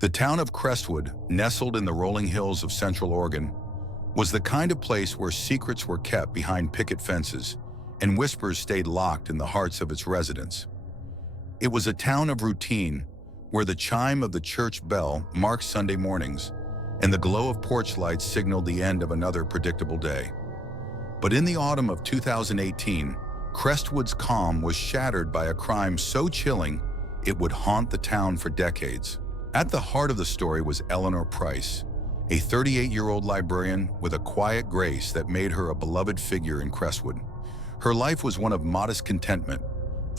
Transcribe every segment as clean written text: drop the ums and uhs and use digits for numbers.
The town of Crestwood, nestled in the rolling hills of Central Oregon, was the kind of place where secrets were kept behind picket fences and whispers stayed locked in the hearts of its residents. It was a town of routine, where the chime of the church bell marked Sunday mornings and the glow of porch lights signaled the end of another predictable day. But in the autumn of 2018, Crestwood's calm was shattered by a crime so chilling it would haunt the town for decades. At the heart of the story was Eleanor Price, a 38-year-old librarian with a quiet grace that made her a beloved figure in Crestwood. Her life was one of modest contentment,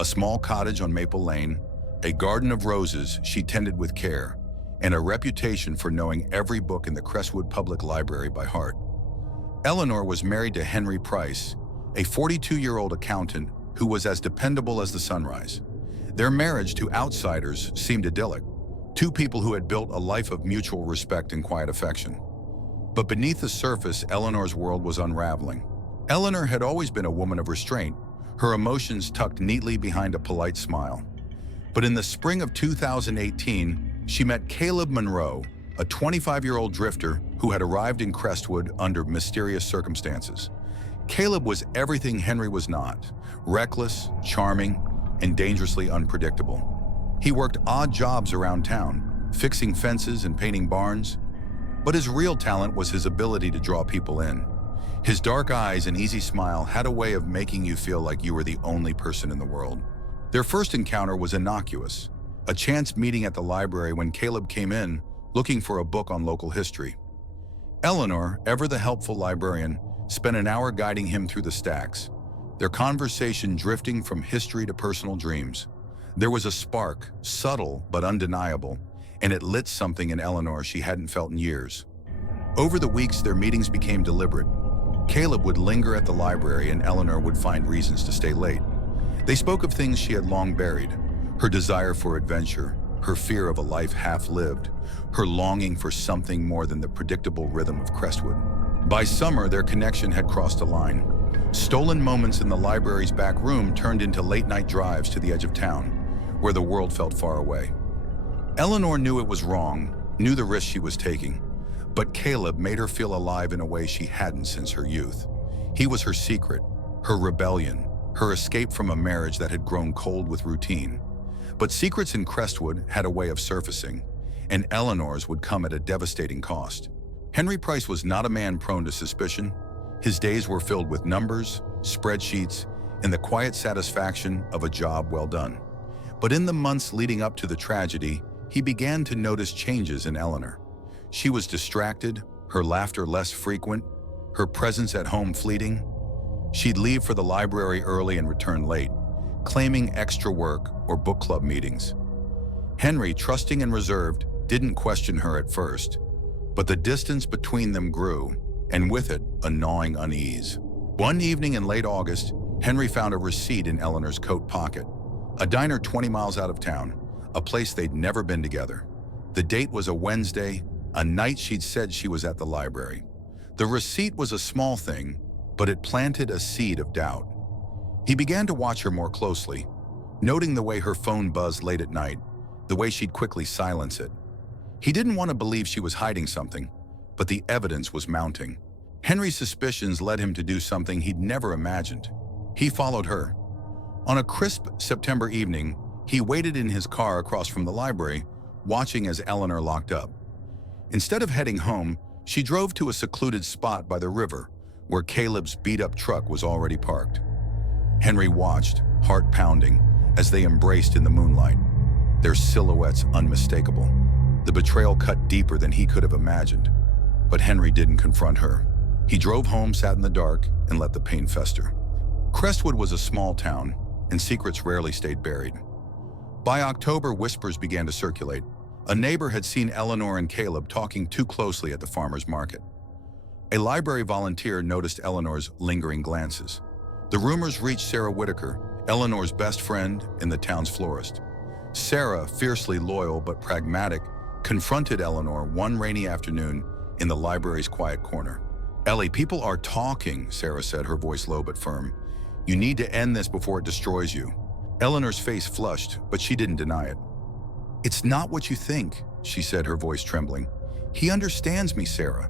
a small cottage on Maple Lane, a garden of roses she tended with care, and a reputation for knowing every book in the Crestwood Public Library by heart. Eleanor was married to Henry Price, a 42-year-old accountant who was as dependable as the sunrise. Their marriage to outsiders seemed idyllic, two people who had built a life of mutual respect and quiet affection. But beneath the surface, Eleanor's world was unraveling. Eleanor had always been a woman of restraint, her emotions tucked neatly behind a polite smile. But in the spring of 2018, she met Caleb Monroe, a 25-year-old drifter who had arrived in Crestwood under mysterious circumstances. Caleb was everything Henry was not: reckless, charming, and dangerously unpredictable. He worked odd jobs around town, fixing fences and painting barns, but his real talent was his ability to draw people in. His dark eyes and easy smile had a way of making you feel like you were the only person in the world. Their first encounter was innocuous, a chance meeting at the library when Caleb came in looking for a book on local history. Eleanor, ever the helpful librarian, spent an hour guiding him through the stacks, their conversation drifting from history to personal dreams. There was a spark, subtle but undeniable, and it lit something in Eleanor she hadn't felt in years. Over the weeks, their meetings became deliberate. Caleb would linger at the library and Eleanor would find reasons to stay late. They spoke of things she had long buried: her desire for adventure, her fear of a life half-lived, her longing for something more than the predictable rhythm of Crestwood. By summer, their connection had crossed a line. Stolen moments in the library's back room turned into late-night drives to the edge of town, where the world felt far away. Eleanor knew it was wrong, knew the risk she was taking, but Caleb made her feel alive in a way she hadn't since her youth. He was her secret, her rebellion, her escape from a marriage that had grown cold with routine. But secrets in Crestwood had a way of surfacing, and Eleanor's would come at a devastating cost. Henry Price was not a man prone to suspicion. His days were filled with numbers, spreadsheets, and the quiet satisfaction of a job well done. But in the months leading up to the tragedy, he began to notice changes in Eleanor. She was distracted, her laughter less frequent, her presence at home fleeting. She'd leave for the library early and return late, claiming extra work or book club meetings. Henry, trusting and reserved, didn't question her at first, but the distance between them grew, and with it, a gnawing unease. One evening in late August, Henry found a receipt in Eleanor's coat pocket, a diner 20 miles out of town, a place they'd never been together. The date was a Wednesday, a night she'd said she was at the library. The receipt was a small thing, but it planted a seed of doubt. He began to watch her more closely, noting the way her phone buzzed late at night, the way she'd quickly silence it. He didn't want to believe she was hiding something, but the evidence was mounting. Henry's suspicions led him to do something he'd never imagined. He followed her. On a crisp September evening, he waited in his car across from the library, watching as Eleanor locked up. Instead of heading home, she drove to a secluded spot by the river, where Caleb's beat-up truck was already parked. Henry watched, heart pounding, as they embraced in the moonlight, their silhouettes unmistakable. The betrayal cut deeper than he could have imagined, but Henry didn't confront her. He drove home, sat in the dark, and let the pain fester. Crestwood was a small town, and secrets rarely stayed buried. By October, whispers began to circulate. A neighbor had seen Eleanor and Caleb talking too closely at the farmer's market. A library volunteer noticed Eleanor's lingering glances. The rumors reached Sarah Whitaker, Eleanor's best friend and the town's florist. Sarah, fiercely loyal but pragmatic, confronted Eleanor one rainy afternoon in the library's quiet corner. "Ellie, people are talking," Sarah said, her voice low but firm. "You need to end this before it destroys you." Eleanor's face flushed, but she didn't deny it. "It's not what you think," she said, her voice trembling. He understands me, Sarah.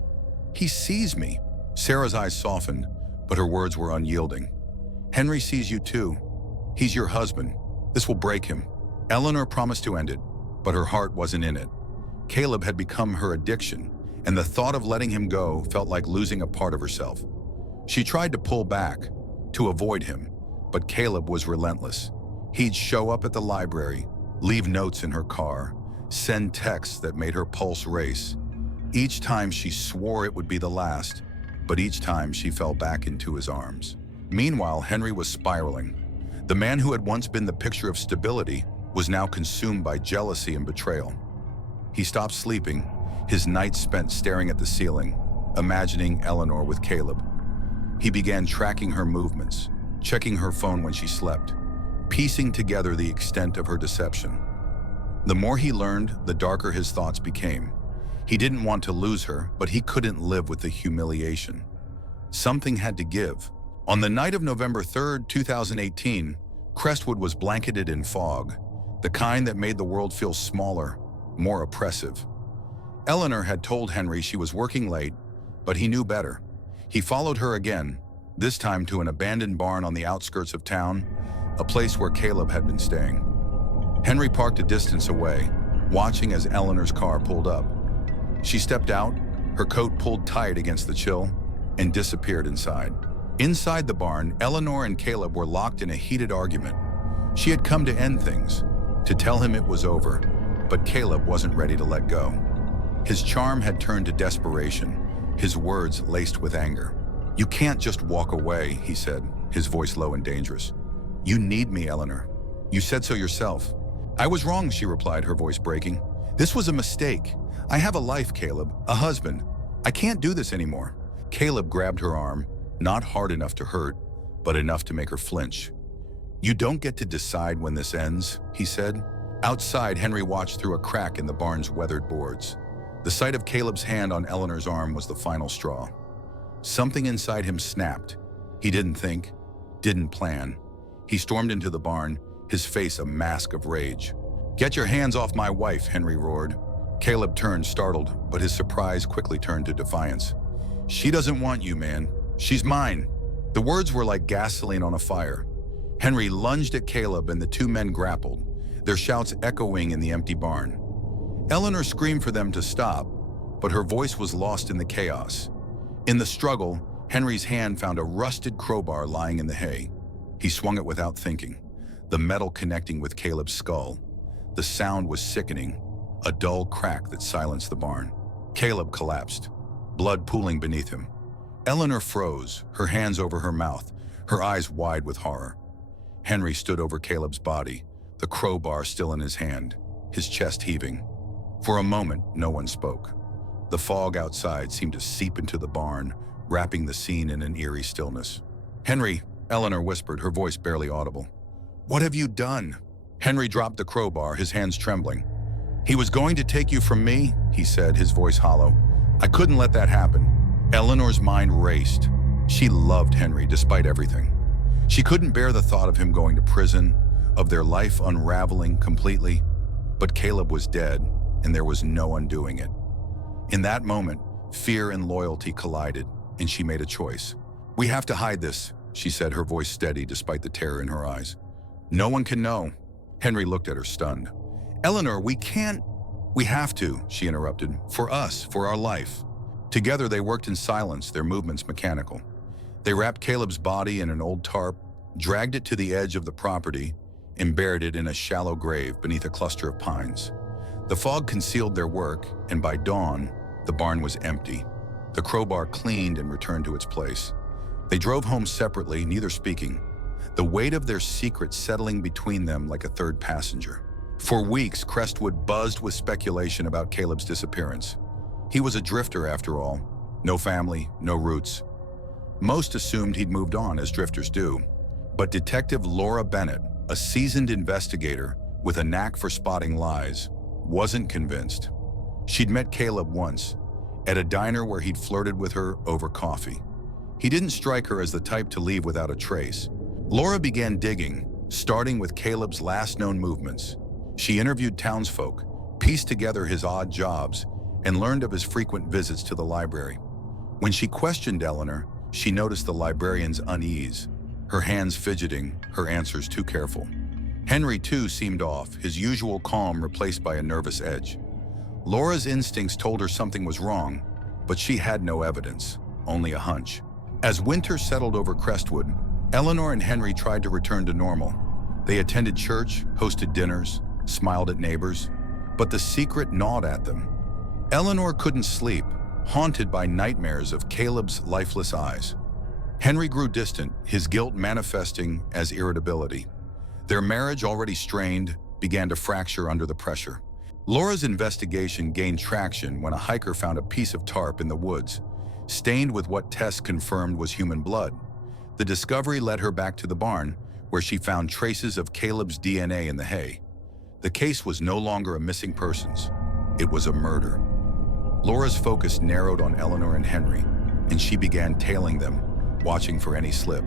He sees me. Sarah's eyes softened, but her words were unyielding. Henry sees you too. He's your husband. This will break him. Eleanor promised to end it, but her heart wasn't in it. Caleb had become her addiction, and the thought of letting him go felt like losing a part of herself. She tried to pull back, to avoid him, but Caleb was relentless. He'd show up at the library, leave notes in her car, send texts that made her pulse race. Each time she swore it would be the last, but each time she fell back into his arms. Meanwhile, Henry was spiraling. The man who had once been the picture of stability was now consumed by jealousy and betrayal. He stopped sleeping, his nights spent staring at the ceiling, imagining Eleanor with Caleb. He began tracking her movements, checking her phone when she slept, piecing together the extent of her deception. The more he learned, the darker his thoughts became. He didn't want to lose her, but he couldn't live with the humiliation. Something had to give. On the night of November 3rd, 2018, Crestwood was blanketed in fog, the kind that made the world feel smaller, more oppressive. Eleanor had told Henry she was working late, but he knew better. He followed her again, this time to an abandoned barn on the outskirts of town, a place where Caleb had been staying. Henry parked a distance away, watching as Eleanor's car pulled up. She stepped out, her coat pulled tight against the chill, and disappeared inside. Inside the barn, Eleanor and Caleb were locked in a heated argument. She had come to end things, to tell him it was over, but Caleb wasn't ready to let go. His charm had turned to desperation, his words laced with anger. "You can't just walk away," he said, his voice low and dangerous. "You need me, Eleanor. You said so yourself." "I was wrong," she replied, her voice breaking. "This was a mistake. I have a life, Caleb, a husband. I can't do this anymore." Caleb grabbed her arm, not hard enough to hurt, but enough to make her flinch. "You don't get to decide when this ends," he said. Outside, Henry watched through a crack in the barn's weathered boards. The sight of Caleb's hand on Eleanor's arm was the final straw. Something inside him snapped. He didn't think, didn't plan. He stormed into the barn, his face a mask of rage. "Get your hands off my wife," Henry roared. Caleb turned, startled, but his surprise quickly turned to defiance. "She doesn't want you, man. She's mine." The words were like gasoline on a fire. Henry lunged at Caleb and the two men grappled, their shouts echoing in the empty barn. Eleanor screamed for them to stop, but her voice was lost in the chaos. In the struggle, Henry's hand found a rusted crowbar lying in the hay. He swung it without thinking, the metal connecting with Caleb's skull. The sound was sickening, a dull crack that silenced the barn. Caleb collapsed, blood pooling beneath him. Eleanor froze, her hands over her mouth, her eyes wide with horror. Henry stood over Caleb's body, the crowbar still in his hand, his chest heaving. For a moment, no one spoke. The fog outside seemed to seep into the barn, wrapping the scene in an eerie stillness. "Henry," Eleanor whispered, her voice barely audible. "What have you done?" Henry dropped the crowbar, his hands trembling. "He was going to take you from me," he said, his voice hollow. "I couldn't let that happen." Eleanor's mind raced. She loved Henry despite everything. She couldn't bear the thought of him going to prison, of their life unraveling completely. But Caleb was dead, and there was no undoing it. In that moment, fear and loyalty collided, and she made a choice. "We have to hide this," she said, her voice steady despite the terror in her eyes. "No one can know." Henry looked at her, stunned. "Eleanor, we can't." "We have to," she interrupted. "For us, for our life." Together they worked in silence, their movements mechanical. They wrapped Caleb's body in an old tarp, dragged it to the edge of the property, and buried it in a shallow grave beneath a cluster of pines. The fog concealed their work, and by dawn, the barn was empty. The crowbar cleaned and returned to its place. They drove home separately, neither speaking, the weight of their secret settling between them like a third passenger. For weeks, Crestwood buzzed with speculation about Caleb's disappearance. He was a drifter, after all. No family, no roots. Most assumed he'd moved on, as drifters do. But Detective Laura Bennett, a seasoned investigator with a knack for spotting lies, wasn't convinced. She'd met Caleb once, at a diner where he'd flirted with her over coffee. He didn't strike her as the type to leave without a trace. Laura began digging, starting with Caleb's last known movements. She interviewed townsfolk, pieced together his odd jobs, and learned of his frequent visits to the library. When she questioned Eleanor, she noticed the librarian's unease, her hands fidgeting, her answers too careful. Henry, too, seemed off, his usual calm replaced by a nervous edge. Laura's instincts told her something was wrong, but she had no evidence, only a hunch. As winter settled over Crestwood, Eleanor and Henry tried to return to normal. They attended church, hosted dinners, smiled at neighbors, but the secret gnawed at them. Eleanor couldn't sleep, haunted by nightmares of Caleb's lifeless eyes. Henry grew distant, his guilt manifesting as irritability. Their marriage, already strained, began to fracture under the pressure. Laura's investigation gained traction when a hiker found a piece of tarp in the woods, stained with what tests confirmed was human blood. The discovery led her back to the barn, where she found traces of Caleb's DNA in the hay. The case was no longer a missing persons. It was a murder. Laura's focus narrowed on Eleanor and Henry, and she began tailing them, watching for any slip.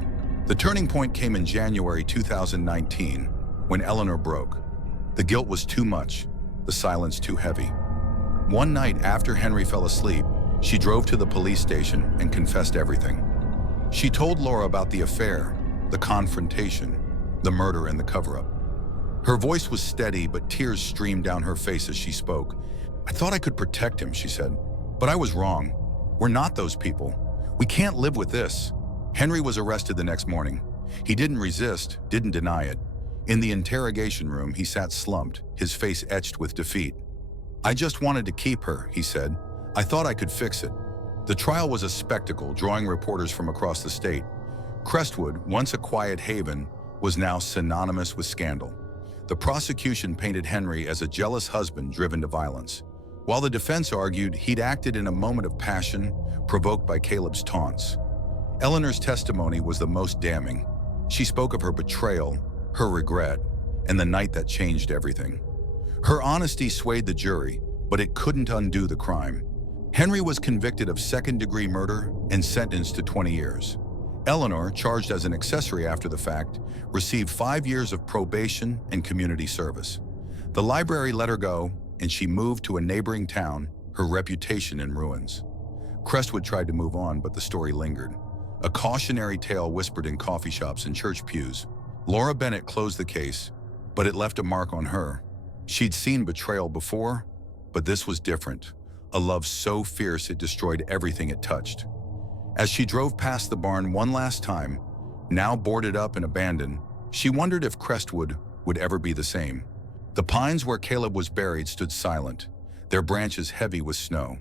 The turning point came in January 2019, when Eleanor broke. The guilt was too much, the silence too heavy. One night after Henry fell asleep, she drove to the police station and confessed everything. She told Laura about the affair, the confrontation, the murder and the cover-up. Her voice was steady, but tears streamed down her face as she spoke. "I thought I could protect him," she said, "but I was wrong. We're not those people. We can't live with this." Henry was arrested the next morning. He didn't resist, didn't deny it. In the interrogation room, he sat slumped, his face etched with defeat. "I just wanted to keep her," he said. "I thought I could fix it." The trial was a spectacle, drawing reporters from across the state. Crestwood, once a quiet haven, was now synonymous with scandal. The prosecution painted Henry as a jealous husband driven to violence, while the defense argued he'd acted in a moment of passion provoked by Caleb's taunts. Eleanor's testimony was the most damning. She spoke of her betrayal, her regret, and the night that changed everything. Her honesty swayed the jury, but it couldn't undo the crime. Henry was convicted of second-degree murder and sentenced to 20 years. Eleanor, charged as an accessory after the fact, received 5 years of probation and community service. The library let her go, and she moved to a neighboring town, her reputation in ruins. Crestwood tried to move on, but the story lingered. A cautionary tale whispered in coffee shops and church pews. Laura Bennett closed the case, but it left a mark on her. She'd seen betrayal before, but this was different. A love so fierce it destroyed everything it touched. As she drove past the barn one last time, now boarded up and abandoned, she wondered if Crestwood would ever be the same. The pines where Caleb was buried stood silent, their branches heavy with snow.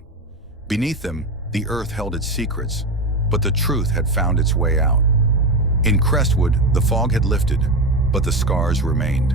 Beneath them, the earth held its secrets, but the truth had found its way out. In Crestwood, the fog had lifted, but the scars remained.